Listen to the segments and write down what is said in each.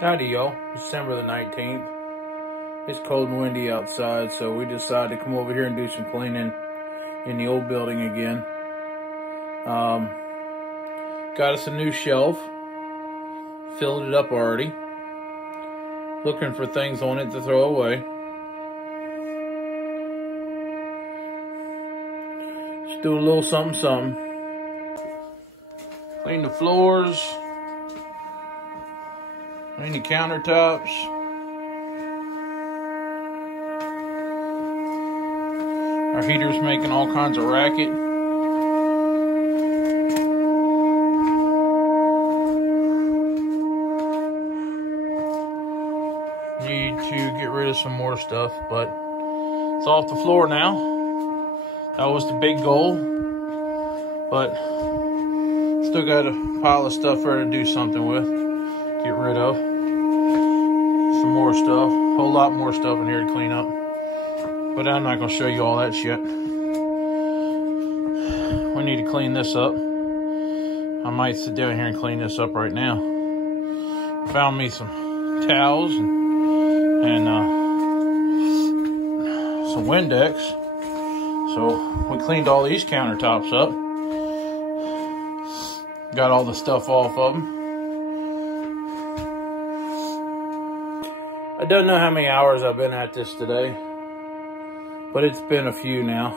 Howdy y'all, December the 19th. It's cold and windy outside, so we decided to come over here and do some cleaning in the old building again. Got us a new shelf, filled it up already. Looking for things on it to throw away. Just do a little something. Clean the floors. Clean the countertops. Our heater's making all kinds of racket. Need to get rid of some more stuff, but it's off the floor now. That was the big goal, but still got a pile of stuff there to do something with. Get rid of some more stuff, a whole lot more stuff in here to clean up, but I'm not going to show you all that shit. We need to clean this up. I might sit down here and clean this up right now. Found me some towels and some Windex, so we cleaned all these countertops up, got all the stuff off of them. I don't know how many hours I've been at this today, but it's been a few now.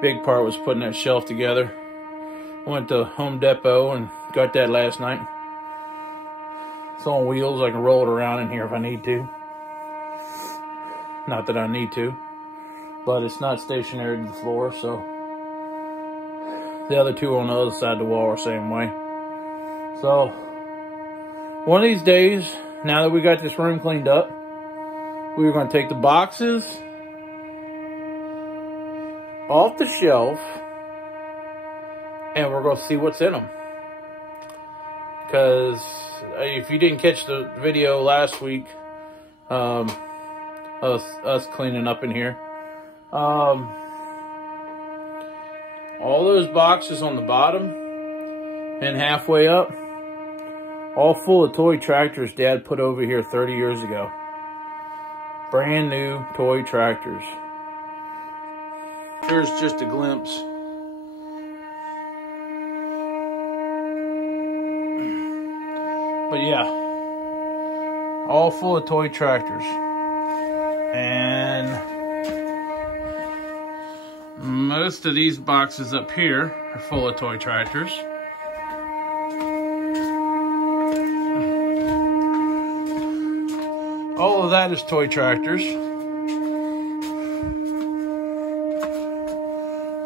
Big part was putting that shelf together. Went to Home Depot and got that last night. It's on wheels. I can roll it around in here if I need to. Not that I need to, but it's not stationary to the floor, so the other two on the other side of the wall are the same way. So one of these days, now that we got this room cleaned up, we're going to take the boxes off the shelf and we're going to see what's in them. Because if you didn't catch the video last week, us cleaning up in here, all those boxes on the bottom and halfway up, all full of toy tractors Dad put over here 30 years ago. Brand new toy tractors. Here's just a glimpse. But yeah, all full of toy tractors. And most of these boxes up here are full of toy tractors. All of that is toy tractors.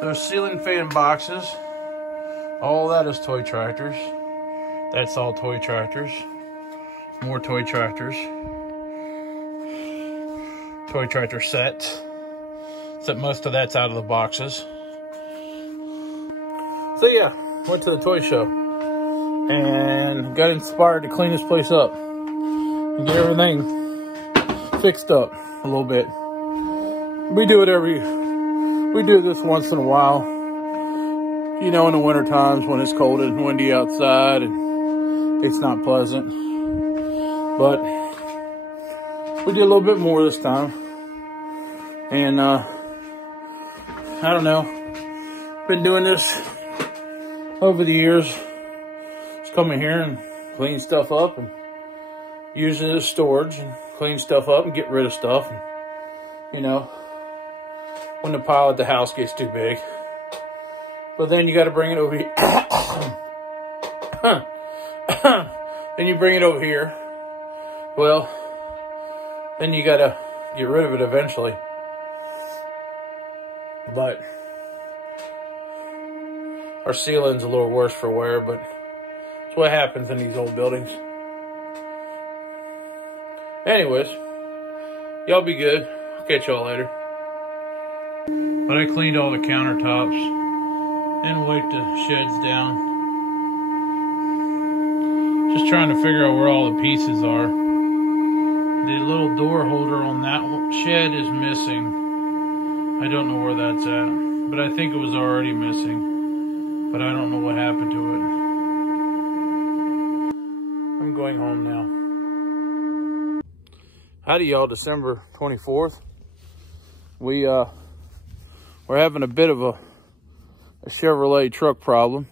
Those ceiling fan boxes, all that is toy tractors. That's all toy tractors. More toy tractors. Toy tractor sets. Except most of that's out of the boxes. So yeah, went to the toy show and got inspired to clean this place up and get everything fixed up a little bit. We do this once in a while, you know, in the winter times when it's cold and windy outside and it's not pleasant. But we did a little bit more this time, and I don't know, been doing this over the years. Just come in here and clean stuff up and use it as storage and clean stuff up and get rid of stuff. And, you know, when the pile at the house gets too big. But then you got to bring it over here. Then you bring it over here. Well, then you got to get rid of it eventually. But our ceiling's a little worse for wear, but it's what happens in these old buildings. Anyways, y'all be good. I'll catch y'all later. But I cleaned all the countertops and wiped the sheds down. Just trying to figure out where all the pieces are. The little door holder on that shed is missing. I don't know where that's at, but I think it was already missing. But I don't know what happened to it. I'm going home now. Howdy y'all, December 24th. We're having a bit of a Chevrolet truck problem.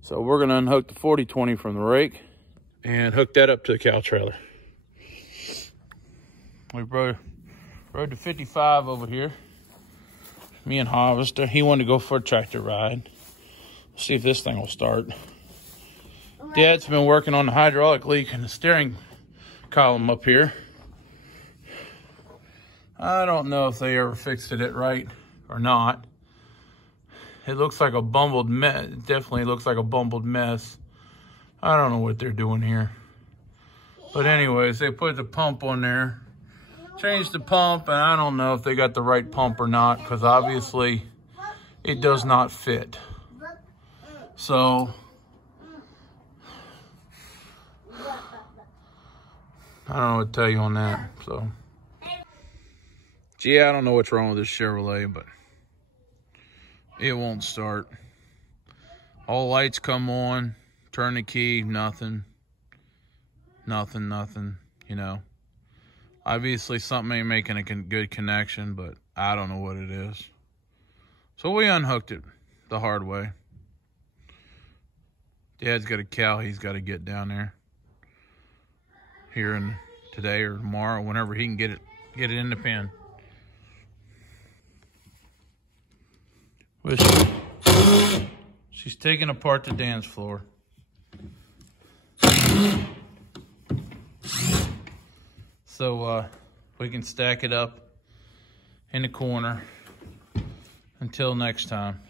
So we're gonna unhook the 4020 from the rake and hook that up to the cow trailer. We rode the 55 over here. Me and Harvester, he wanted to go for a tractor ride. See if this thing will start. Dad's been working on the hydraulic leak in the steering column up here. I don't know if they ever fixed it right or not. It looks like a bumbled mess. It definitely looks like a bumbled mess. I don't know what they're doing here. But anyways, they put the pump on there. Changed the pump, and I don't know if they got the right pump or not, because obviously it does not fit. So I don't know what to tell you on that. So yeah, I don't know what's wrong with this Chevrolet, but it won't start. All lights come on, turn the key, nothing, you know. Obviously something ain't making a good connection, but I don't know what it is. So we unhooked it the hard way. Dad's got a cow he's got to get down there here in today or tomorrow, whenever he can get it in the pen. She's taking apart the dance floor. So we can stack it up in the corner until next time.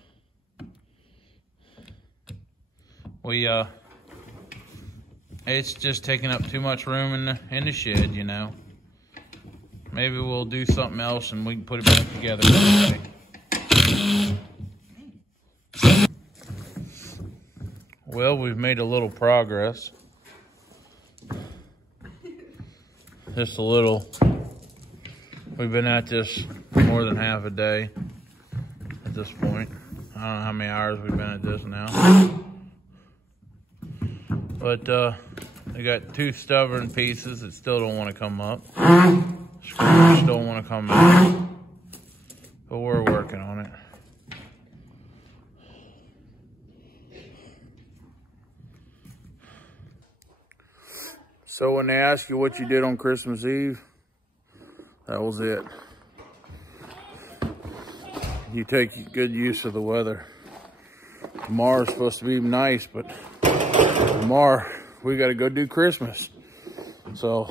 It's just taking up too much room in the shed, you know. Maybe we'll do something else and we can put it back together. Well, we've made a little progress. Just a little. We've been at this more than half a day at this point. I don't know how many hours we've been at this now. But I got two stubborn pieces that still don't want to come up. Screws still want to come out. But we're working on it. So when they ask you what you did on Christmas Eve, that was it. You take good use of the weather. Tomorrow's supposed to be nice, but tomorrow we got to go do Christmas. So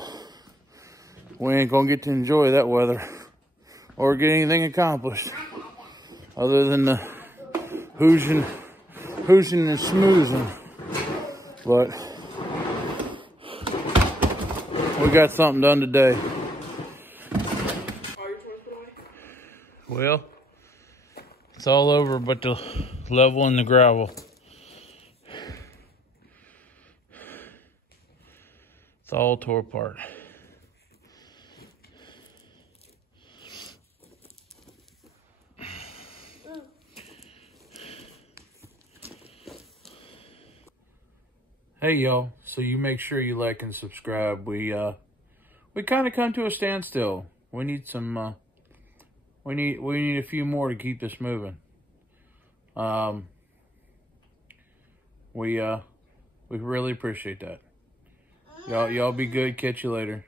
we ain't gonna get to enjoy that weather or get anything accomplished other than the hoosing and smoozing. But we got something done today. Well, it's all over but the level and the gravel. It's all tore apart. Hey y'all, so you make sure you like and subscribe. We kind of come to a standstill. We need some we need a few more to keep this moving. We really appreciate that. Y'all be good. Catch you later.